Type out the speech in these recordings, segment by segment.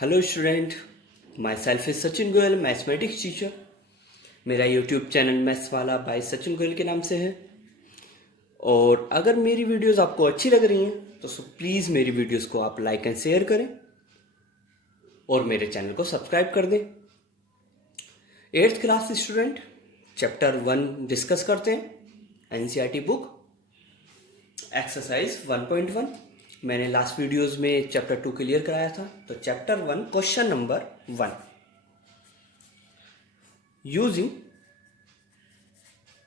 Hello student, my self is Sachin Goyal, mathematics teacher. मेरा YouTube channel maths वाला bye Sachin Goyal के नाम से है। और अगर मेरी वीडियोस आपको अच्छी लग रही हैं तो प्लीज़ मेरी वीडियोस को आप लाइक एंड शेयर करें और मेरे चैनल को सब्सक्राइब कर दें। 8th class student chapter 1 discuss करते हैं। NCERT book exercise 1.1। मैंने लास्ट वीडियोस में चैप्टर 2 क्लियर कराया था। तो chapter 1 question number 1, using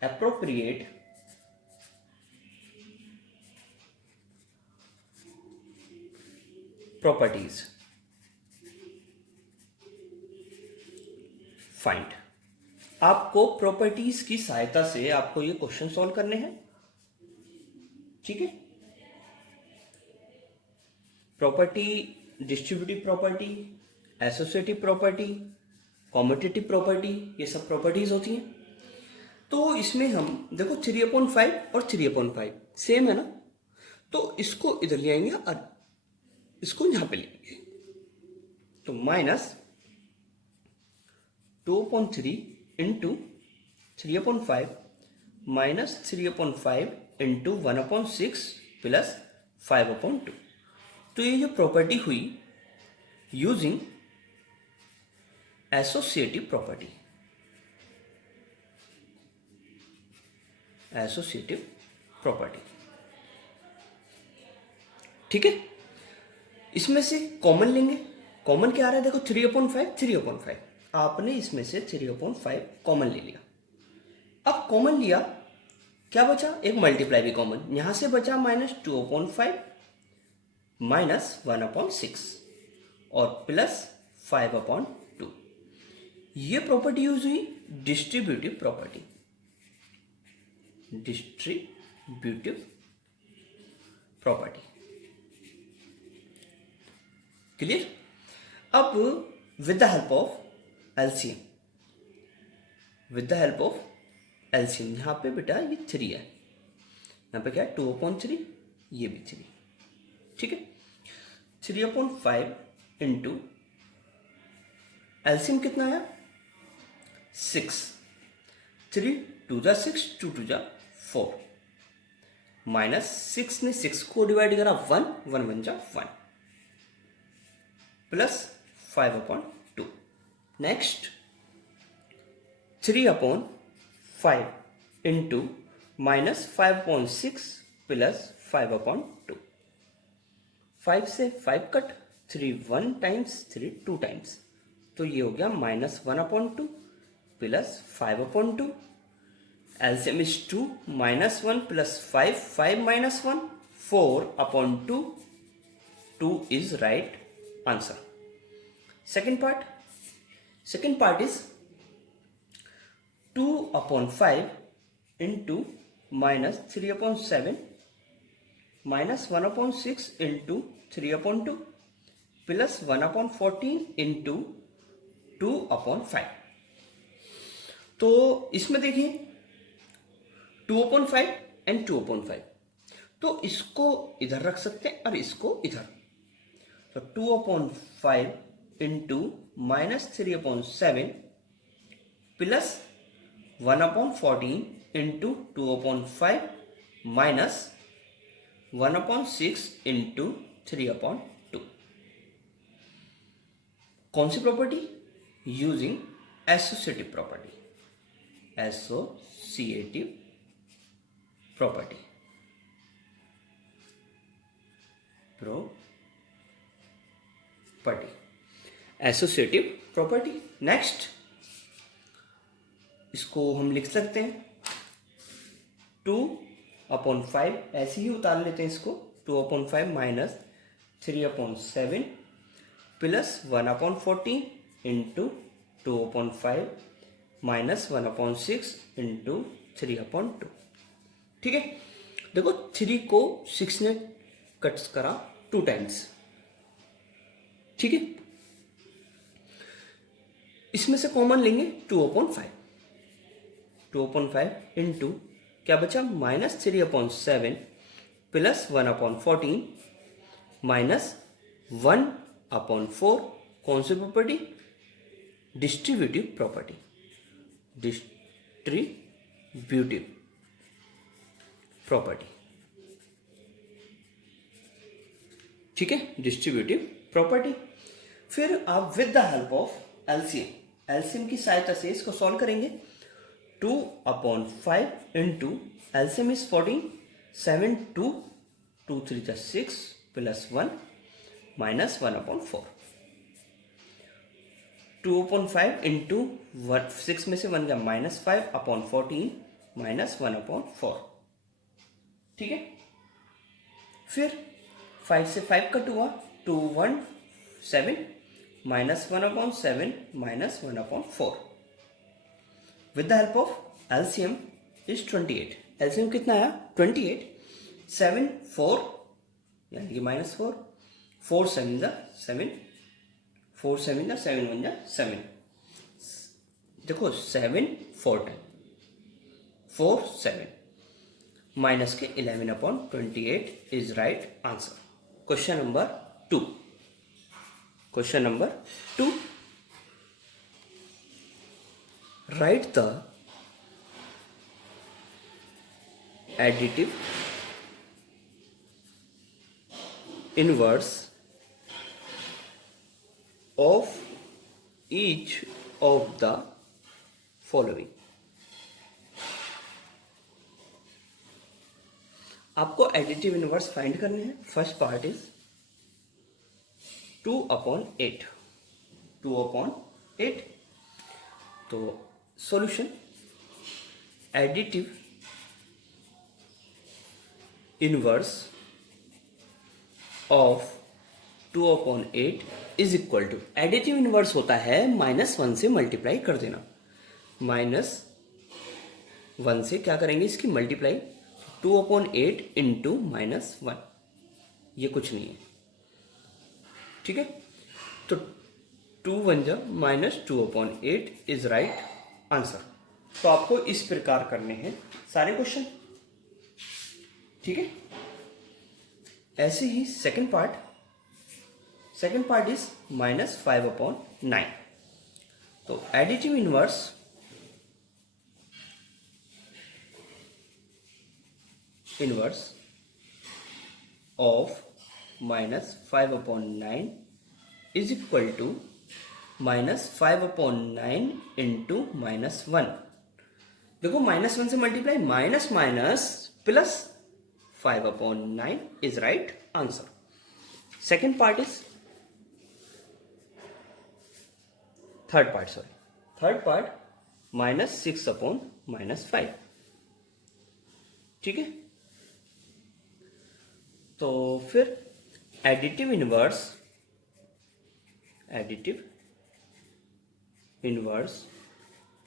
appropriate properties find. आपको प्रॉपर्टीज की सहायता से आपको ये क्वेश्चन सॉल्व करने हैं, ठीक है। Property, distributive property, associative property, commutative property, ये सब प्रॉपर्टीज होती हैं। तो इसमें हम देखो 3/5 और 3/5 सेम है ना, तो इसको इधर ले आएंगे और इसको यहां पे लेंगे। तो minus 2/3 into 3/5 minus 3/5 into 1/6 plus 5/2। तो ये जो प्रॉपर्टी हुई using associative property, associative property, ठीक है। इसमें से कॉमन लेंगे। कॉमन क्या आ रहा है, देखो 3/5 3/5, आपने इसमें से 3/5 कॉमन ले लिया। अब कॉमन लिया, क्या बचा, एक मल्टीप्लाई भी कॉमन, यहां से बचा माइनस 2/5 माइनस 1/6 और प्लस 5/2। ये प्रॉपर्टी यूज हुई distributive property, distributive property, clear. अब with the help of LCM, with the help of LCM, यहां पे बेटा ये 3 है, यहां पे क्या है 2/3, ये भी 3, ठीक है। 3/5 इंटू एलसीएम कितना आया 6, 3 2 जा 6, 2 2 जा 4, माइनस 6 ने 6 को डिवाइड करा 1, 1 1 जा 1 plus 5/2। Next 3/5 into minus 5/6 plus 5/2। 5 से 5 कट, 3 1 टाइम्स 3 2 टाइम्स, तो ये हो गया minus 1/2 plus 5/2। LCM is 2, minus 1 plus 5, 5 minus 1 4/2, 2 is right answer. Second part is 2/5 into minus 3/7 minus 1/6 into 3/2 plus 1/14 into 2/5। तो इसमें देखिए 2/5 एंड 2/5, तो इसको इधर रख सकते हैं और इसको इधर। तो 2/5 इंटू माइनस 3/7 प्लस 1/14 इंटू 2/5 माइनस 1/6 इंटू 3/2। कौन सी property, using associative property, associative property, associative property. Next इसको हम लिख सकते हैं 2/5, ऐसे ही उतार लेते हैं इसको, 2/5 माइनस 3/7 प्लस 1/14 इंटू 2/5 माइनस 1/6 इंटू 3/2, ठीक है। देखो 3 को 6 ने कट्स करा 2 टाइम्स, ठीक है। इसमें से कॉमन लेंगे 2/5, 2/5 इंटू क्या बचा माइनस 3/7 प्लस 1/14 माइनस 1/4 कौन सी property? Distributive property, distributive property, ठीक है, डिस्ट्रीब्यूटिव प्रॉपर्टी। फिर आप with the help of LCM की सहायता से इसको सॉल्व करेंगे। 2/5 इंटू एलसीएम इज 14, 7 2 2 3 जा 6 प्लस 1 माइनस 1/4। 2/5 इंटू 6 में से 1 जा -5/14 माइनस 1/4, ठीक है। फिर 5 से 5 कट हुआ, 2 1 7 minus 1/7 minus 1/4। With the help of LCM is 28। LCM कितना आया? 28। 7 4 यानी कि -4, 4 7 जा 7, 4 7 जा 7 1 जा 7। देखो 7 4 टाइम 4 7 माइनस के 11/28 is right answer. Question number 2। Question number 2, write the additive inverse of each of the following। आपको एडिटिव इनवर्स फाइंड करने हैं। First part is 2/8, 2/8। तो solution, additive inverse of 2/8 is equal to, additive inverse होता है -1 से मल्टीप्लाई कर देना। -1 से क्या करेंगे? इसकी मल्टीप्लाई। 2/8 इंटू -1, ये कुछ नहीं है, ठीक है। तो 2 1 जा -2/8 इज राइट आंसर। तो आपको इस प्रकार करने हैं सारे क्वेश्चन, ठीक है। ऐसे ही सेकंड पार्ट इज -5/9। तो additive inverse of -5/9 is equal to -5/9 into -1। देखो -1 से multiply, minus minus plus 5/9 is right answer. Second part is third part -6/-5, ठीक है। तो फिर additive inverse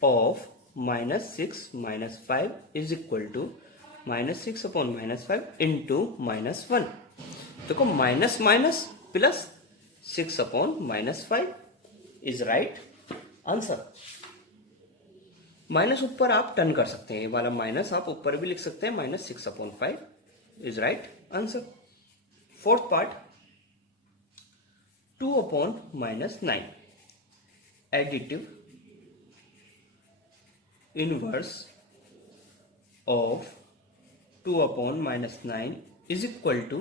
of -6 - 5 is equal to -6/-5 into -1। देखो minus minus plus 6/-5 is right answer. Minus ऊपर आप turn कर सकते हैं, ये वाला माइनस आप ऊपर भी लिख सकते हैं, -6/5 is right answer. Fourth part 2/-9, additive inverse of 2/-9 is equal to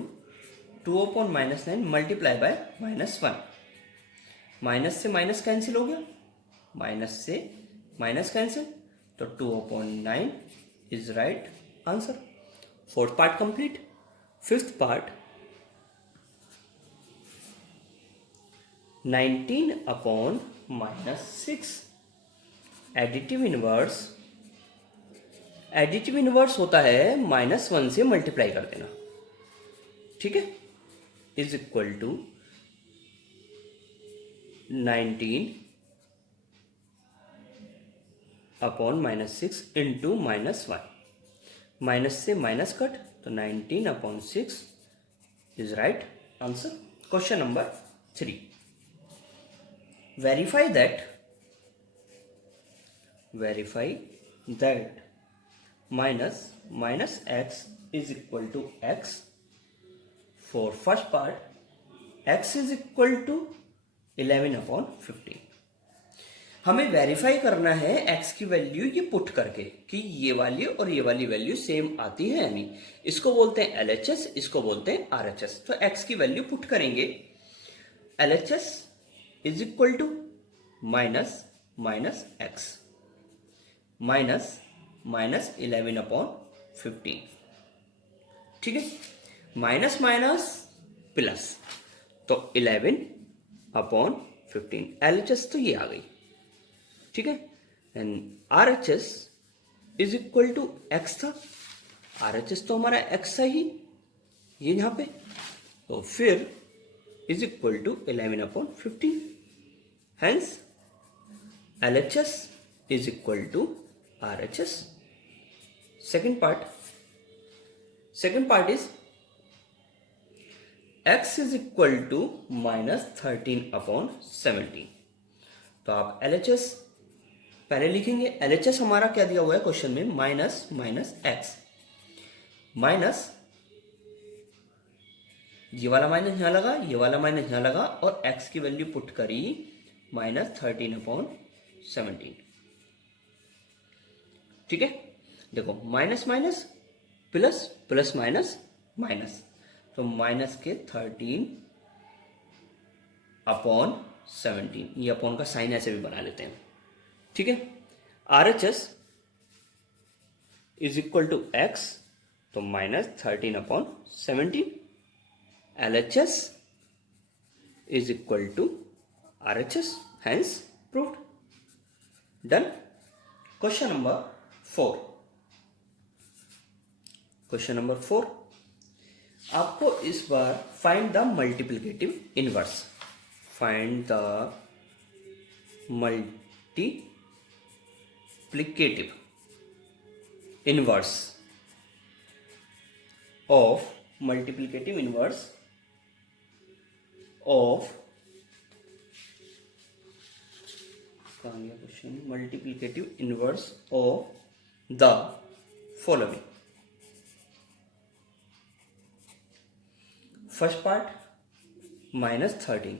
2/-9 multiply by -1। Minus से माइनस कैंसिल हो गया, माइनस से माइनस कैंसिल, तो 2/9 is right answer. Fourth part complete. Fifth part 19/-6, additive inverse होता है -1 से मल्टीप्लाई कर देना, ठीक है, is equal to 19/-6 into -1। Minus से माइनस कट, तो 19/6 is right answer. Question number 3, verify that minus x is equal to x. For first part, x is equal to 11/15। हमें वेरीफाई करना है x की वैल्यू ये पुट करके कि ये वाली और ये वाली वैल्यू सेम आती है या नहीं। इसको बोलते हैं LHS, इसको बोलते हैं RHS। तो x की वैल्यू पुट करेंगे, LHS is equal to minus minus x minus minus 11/15। ठीक है, माइनस माइनस प्लस, तो 11/15। LHS तो ये आ गई, ठीक है। And RHS is equal to x था, RHS तो हमारा x है ही ये यहां पे, तो फिर is equal to 11/15। Hence LHS is equal to RHS। Second part is x is equal to -13/17। तो आप LHS पहले लिखेंगे। LHS हमारा क्या दिया हुआ है क्वेश्चन में, माइनस माइनस एक्स, माइनस ये वाला माइनस यहां लगा, ये वाला माइनस यहां लगा, और x की वैल्यू पुट करी -13/17। ठीक है, देखो minus minus plus, plus minus minus, तो माइनस के 13/17। ये अपॉन का साइन ऐसे भी बना लेते हैं। ठीक है, RHS is equal to x, तो -13/17। LHS is equal to RHS, hence proved. Done. Question number 4। Question number 4, आपको इस बार find the multiplicative inverse. Find the multiplicative inverse of multiplicative inverse of question, multiplicative inverse of the following. First part -13।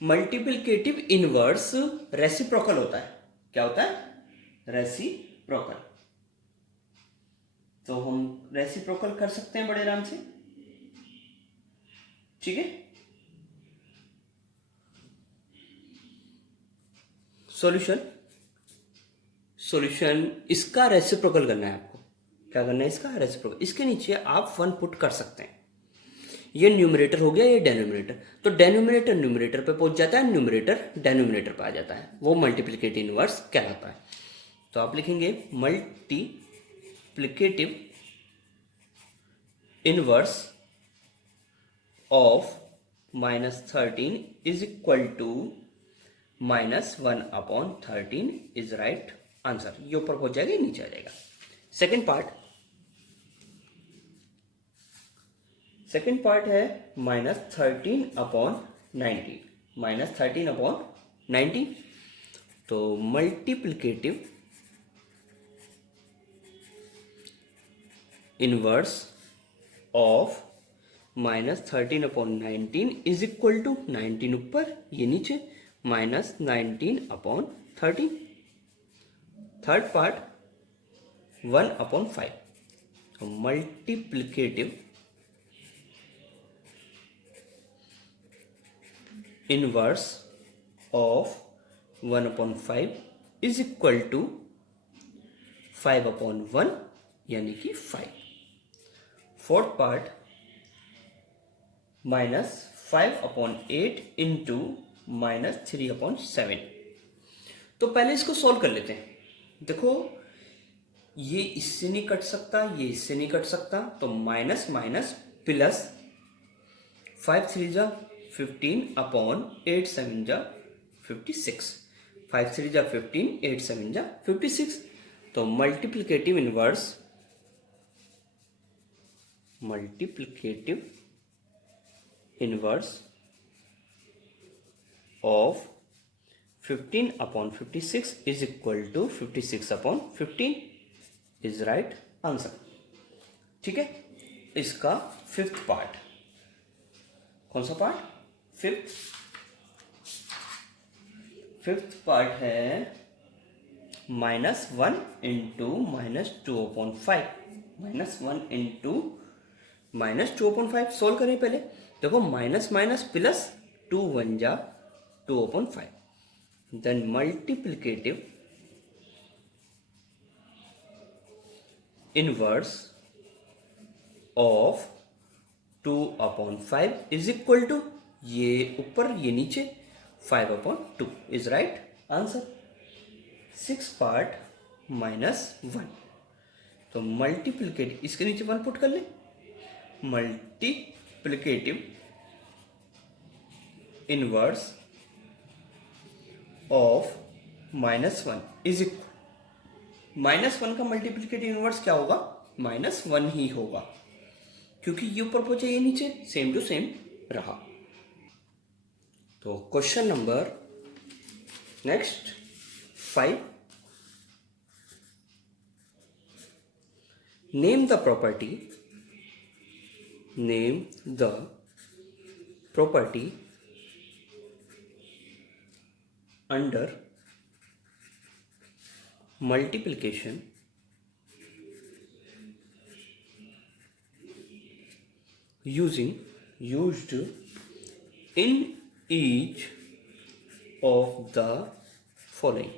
Multiplicative inverse reciprocal होता है। क्या होता है? Reciprocal. तो हम रेसिप्रोकल कर सकते हैं बड़े आराम से। ठीक है, सॉल्यूशन इसका रेसिप्रोकल करना है आपको। क्या करना है? इसका रेसिप्रोकल। इसके नीचे आप 1 पुट कर सकते हैं। ये न्यूमरेटर हो गया, ये डेनोमिनेटर। तो डेनोमिनेटर न्यूमरेटर पे पहुंच जाता है, न्यूमरेटर डेनोमिनेटर पे आ जाता है, वो मल्टीप्लिकेटिव इनवर्स कहलाता है। तो आप लिखेंगे multiplicative inverse of -13 is equal to -1/13 is right answer. ये ऊपर पहुंच जाएगा, नीचे आ जाएगा। सेकेंड पार्ट है -13/19। -13/19। तो multiplicative inverse of -13/19 is equal to 19 ऊपर, ये नीचे, -19/13। Third part 1/5। तो multiplicative inverse of 1/5 is equal to 5/1, यानी कि 5। Fourth part -5/8 into -3/7। तो पहले इसको सॉल्व कर लेते हैं। देखो ये इससे नहीं कट सकता, ये इससे नहीं कट सकता, तो माइनस माइनस प्लस, 5 3 जा 15/8 7 जा 56, 5 3 जा 15, 8 7 जा 56। तो multiplicative inverse of 15/56 is equal to 56/15 is right answer. ठीक है, इसका फिफ्थ पार्ट, कौन सा पार्ट? फिफ्थ। फिफ्थ पार्ट है -1 इंटू -2/5, -1 इंटू -2/5 सोल्व करें पहले। देखो माइनस माइनस प्लस 2 1 जा 2/5, then multiplicative inverse of 2/5 is equal to, ये ऊपर ये नीचे, 5/2 इज राइट आंसर। 6 पार्ट -1, तो मल्टीप्लिकेटिव, इसके नीचे 1 पुट कर ले, multiplicative inverse of -1 is equal, -1 का मल्टीप्लिकेटिव इनवर्स क्या होगा, -1 ही होगा, क्योंकि ये ऊपर पहुंचे ये नीचे, सेम टू सेम रहा। तो question number next 5, name the property under multiplication used in each of the following.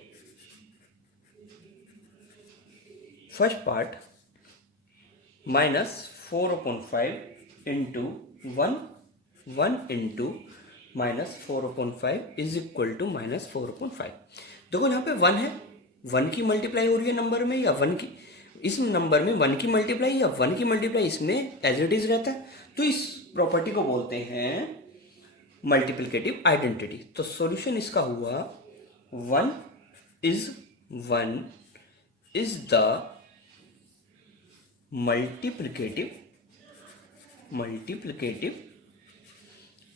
First part, -4/5 into 1 into -4/5 is equal to -4/5। देखो यहाँ पे 1 है, 1 की मल्टीप्लाई हो रही है नंबर में, या 1 की, इस नंबर में 1 की मल्टीप्लाई या 1 की मल्टीप्लाई इसमें एज इट इज रहता है, तो इस प्रॉपर्टी को बोलते हैं मल्टीप्लिकेटिव आइडेंटिटी। तो सॉल्यूशन इसका हुआ 1 इज द मल्टीप्लिकेटिव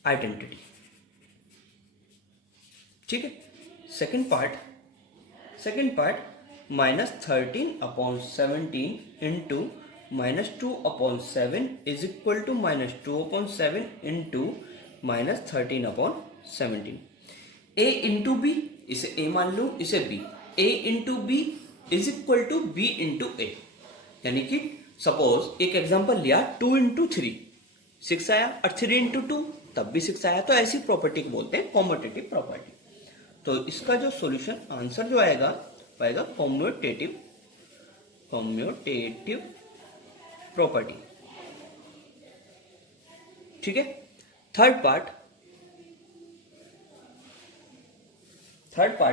आइडेंटिटी। ठीक है। Second part -13/17 into -2/7 is equal to -2/7 into -13/17। a into b, इसे a मान लो, इसे b, a into b is equal to b into a. यानी कि सपोज एक एग्जांपल लिया, 2 इंटू 3 6 आया, और 3 इंटू 2 तब भी 6 आया। तो ऐसी प्रॉपर्टी को बोलते हैं कॉम्यूटेटिव प्रॉपर्टी। तो इसका जो सॉल्यूशन आंसर जो आएगा पाएगा कॉम्यूटेटिव प्रॉपर्टी। ठीक है। Third part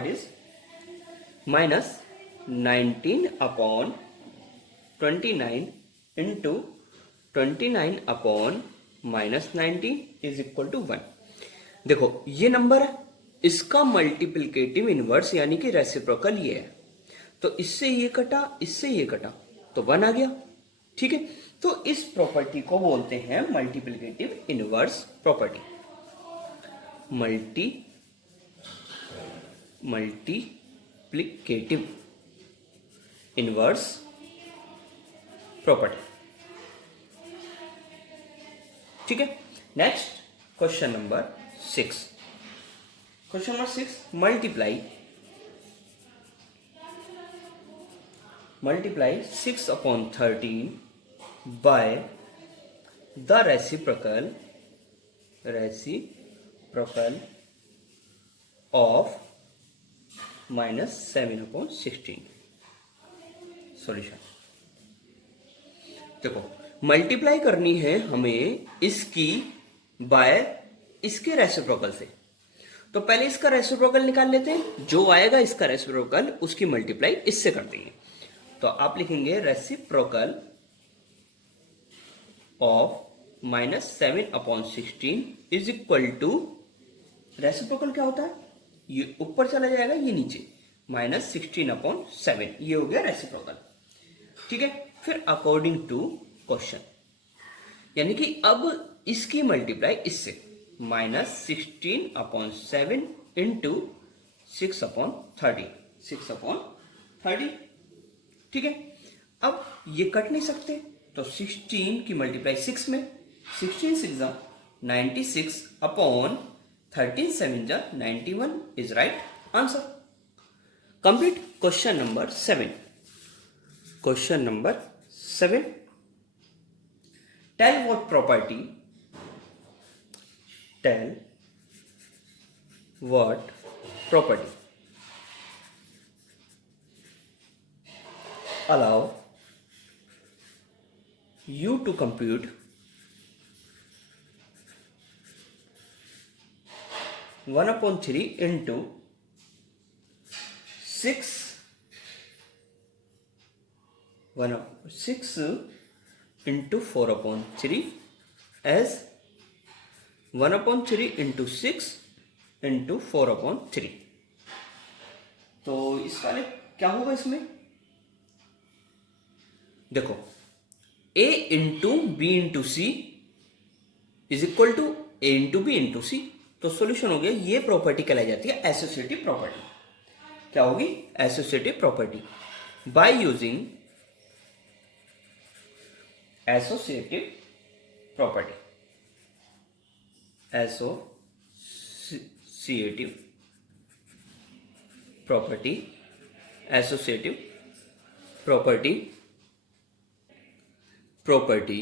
is -19/29 into 29/-19 is equal to 1। देखो ये नंबर है, इसका मल्टीप्लिकेटिव इनवर्स यानी कि रेसिप्रोकल ये है, तो इससे ये कटा, इससे ये कटा, तो 1 आ गया। ठीक है। तो इस प्रॉपर्टी को बोलते हैं multiplicative inverse property, multiplicative inverse property. ठीक है। Next question number 6। multiply 6/13 by the reciprocal of -7/16। Solution देखो, मल्टीप्लाई करनी है हमें इसकी बाय इसके रेसिप्रोकल से, तो पहले इसका रेसिप्रोकल निकाल लेते हैं। जो आएगा इसका रेसिप्रोकल, उसकी मल्टीप्लाई इससे कर देंगे। तो आप लिखेंगे reciprocal of -7/16 is equal to, reciprocal क्या होता है, ये ऊपर चला जाएगा, ये नीचे, -16/7, ये हो गया रेसिप्रोकल। ठीक है। फिर अकॉर्डिंग टू क्वेश्चन, यानी कि अब इसकी मल्टीप्लाई इससे, -16/7 इंटू 6/30। ठीक है। अब ये कट नहीं सकते, तो 16 की मल्टीप्लाई 6 में, 16 6 96/13 7 91 is right answer. Complete question number 7। Question number 7, tell what property, tell what property allow you to compute 1/3 into 6 into 4/3 as 1/3 into 6 into 4/3। तो इस वाले क्या होगा इसमें, देखो a into b into c is equal to a into b into c. तो solution हो गया। ये प्रॉपर्टी कहलाई जाती है एसोसिएटिव प्रॉपर्टी। क्या होगी, associative property. By using associative property, associative property, associative property, property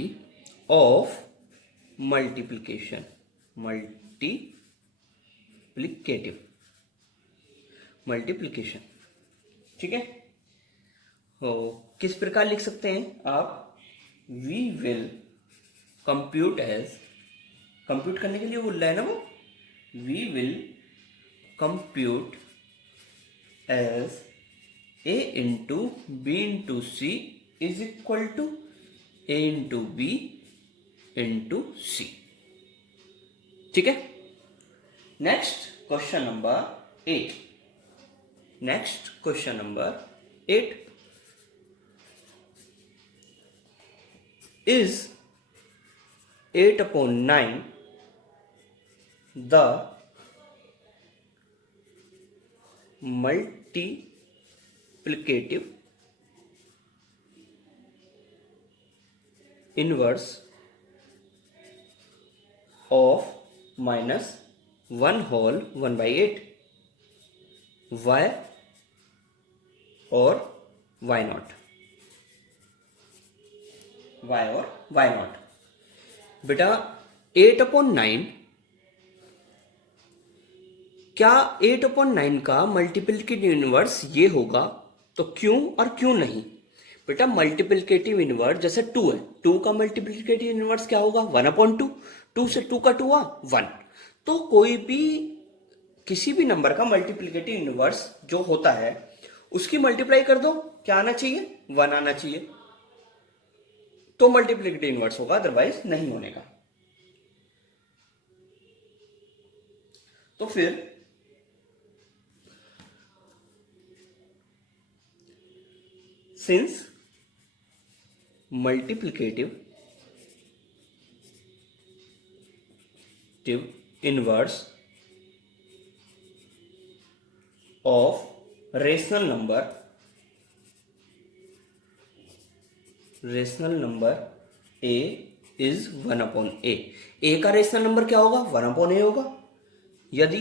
of multiplication, multiplication. ठीक है, तो किस प्रकार लिख सकते हैं आप, we will compute as, compute करने के लिए बोल रहा है ना वो, we will compute as a into b into c is equal to a into b into c. ठीक है, next question number 8। Next question number 8 is 8/9 the multiplicative inverse of -1/8? Why or why not? y और y not. बेटा 8/9, क्या 8/9 का multiplicative inverse ये होगा? तो क्यों और क्यों नहीं? बेटा मल्टीप्लिकेटिव इनवर्स जैसे 2 है, 2 का मल्टीप्लिकेटिव इनवर्स क्या होगा, 1/2। 2 से 2 का 2 हुआ 1। तो कोई भी किसी भी नंबर का मल्टीप्लिकेटिव इनवर्स जो होता है उसकी मल्टीप्लाई कर दो, क्या आना चाहिए, 1 आना चाहिए। तो मल्टीप्लिकेटिव इनवर्स होगा, अदरवाइज नहीं होने का। तो फिर since multiplicative inverse of rational number a is 1/a। a का रेशनल नंबर क्या होगा, 1/a होगा, यदि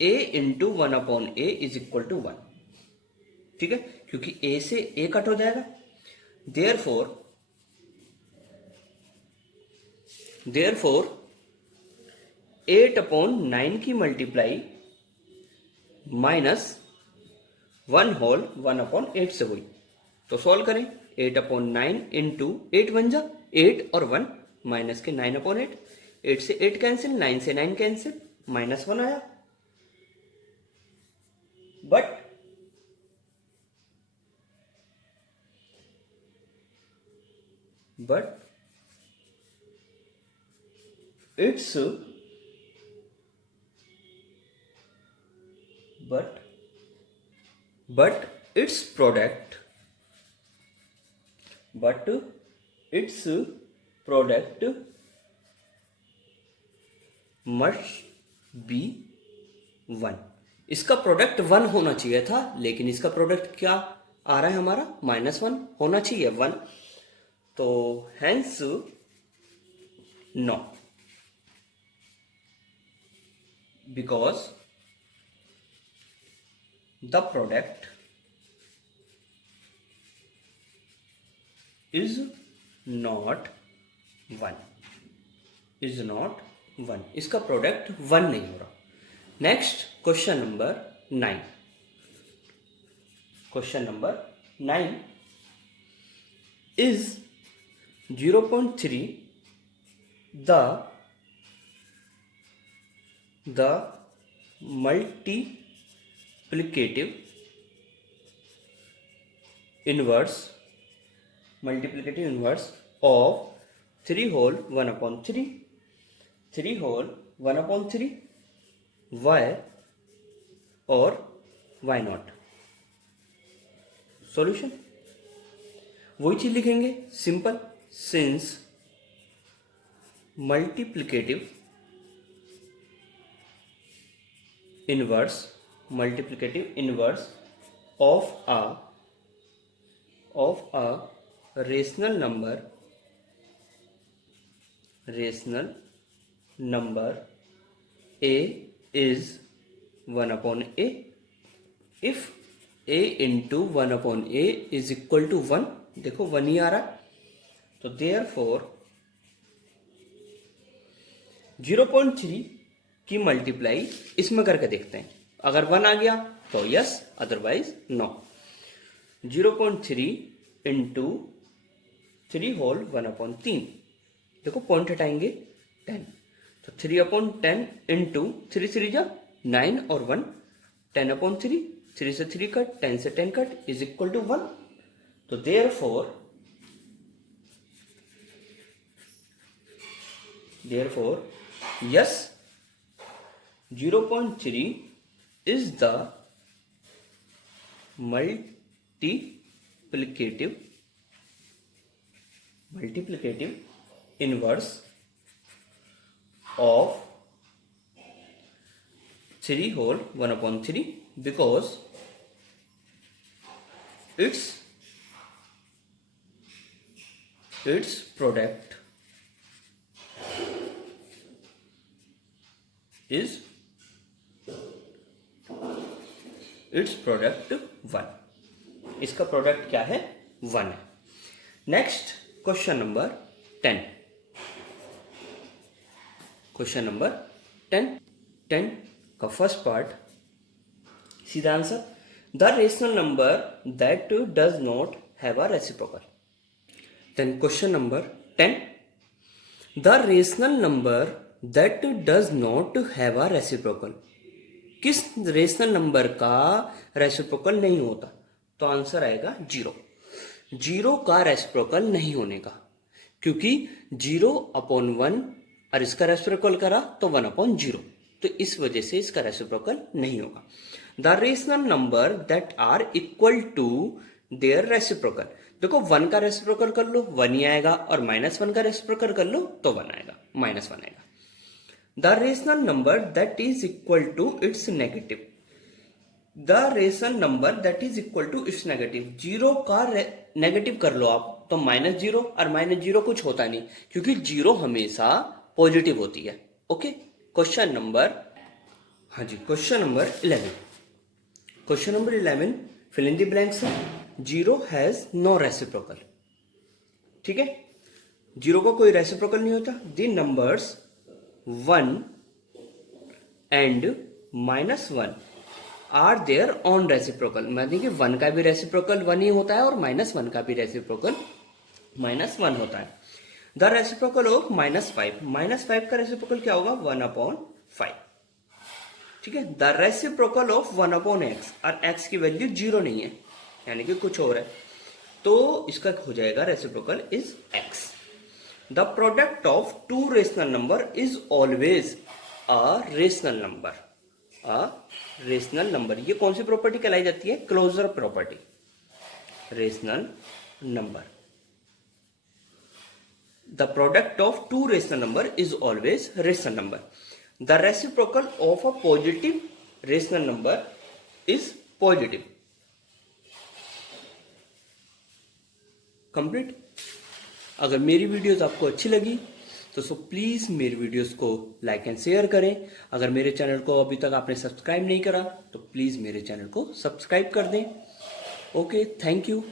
a into 1/a is equal to 1। ठीक है, क्योंकि a से a कट हो जाएगा। देयरफॉर 8/9 की मल्टीप्लाई -1/8 से हुई। तो सॉल्व करें, 8/9 इंटू 8 बन जा 8 और 1 माइनस के 9/8। 8 से 8 कैंसिल, 9 से 9 कैंसिल, -1 आया। But it's product must be 1। इसका प्रोडक्ट 1 होना चाहिए था, लेकिन इसका प्रोडक्ट क्या आ रहा है हमारा, -1 होना चाहिए 1। तो hence no, because the product is not one, is not one, इसका प्रोडक्ट वन नहीं हो रहा। Next question number 9, question number 9 is 0.3 the multiplicative inverse of 3 whole 1 upon 3 y or y not। Solution वही चीज लिखेंगे, simple, since multiplicative inverse of a rational number a is 1 upon a if a into 1 upon a is equal to 1, देखो 1 ही आ रहा है, तो therefore 0.3 की multiply इसमें करके देखते हैं, अगर 1 आ गया तो yes, otherwise no. 0.3 into 3 whole 1 upon 3, देखो पॉइंट हटाएंगे 10, तो 3 अपॉन 10 इंटू 3 3 जा 9 और 1 10 अपॉन 3, 3 से 3 कट, 10 से 10 कट इज इक्वल टू 1। तो therefore yes, 0.3 is the multiplicative inverse of 3 whole 1 upon 3 because its product is 1, इसका प्रोडक्ट क्या है, 1 है। Next question number 10, question number 10 का फर्स्ट पार्ट, सीधा answer, the rational number that does not have a reciprocal. Then question number 10, the rational number that does not have a reciprocal, किस rational number का reciprocal नहीं होता, तो answer आएगा 0 का reciprocal नहीं होने का, क्योंकि 0 अपॉन 1 और इसका रेसिप्रोकल करा तो 1 अपॉन 0, तो इस वजह से इसका रेसिप्रोकल नहीं होगा। The rational number that are equal to their reciprocal, देखो 1 का रेसिप्रोकल कर लो 1 ही आएगा, और -1 का रेसिप्रोकल कर लो तो 1 आएगा, -1 आएगा। The rational number that is equal to its negative, the rational number that is equal to its negative, 0 का नेगेटिव कर लो आप तो -0, और -0 कुछ होता नहीं, क्योंकि 0 हमेशा पॉजिटिव होती है। ओके, क्वेश्चन नंबर, हाँ जी, question number 11 fill in the blanks. 0 has no reciprocal, ठीक है, 0 को कोई रेसिप्रोकल नहीं होता। The numbers 1 and -1 are their own reciprocal, मतलब कि 1 का भी रेसिप्रोकल 1 ही होता है और -1 का भी रेसिप्रोकल -1 होता है। द रेसिप्रोकल ऑफ -5 का रेसिप्रोकल क्या होगा, 1/5, ठीक है। द रेसिप्रोकल ऑफ 1/x, और x की वैल्यू 0 नहीं है, यानी कि कुछ और है, तो इसका हो जाएगा reciprocal is x। The product of 2 rational number is always a rational number, ये कौन सी प्रॉपर्टी कहलाई जाती है, closure property. Rational number, the product of 2 rational number is always rational number. The reciprocal of a positive rational number is positive. Complete. अगर मेरी videos आपको अच्छी लगी तो प्लीज़ मेरी वीडियोस को लाइक एंड शेयर करें। अगर मेरे चैनल को अभी तक आपने सब्सक्राइब नहीं करा तो प्लीज़ प्लीज़ मेरे चैनल को सब्सक्राइब कर दें। Okay, thank you.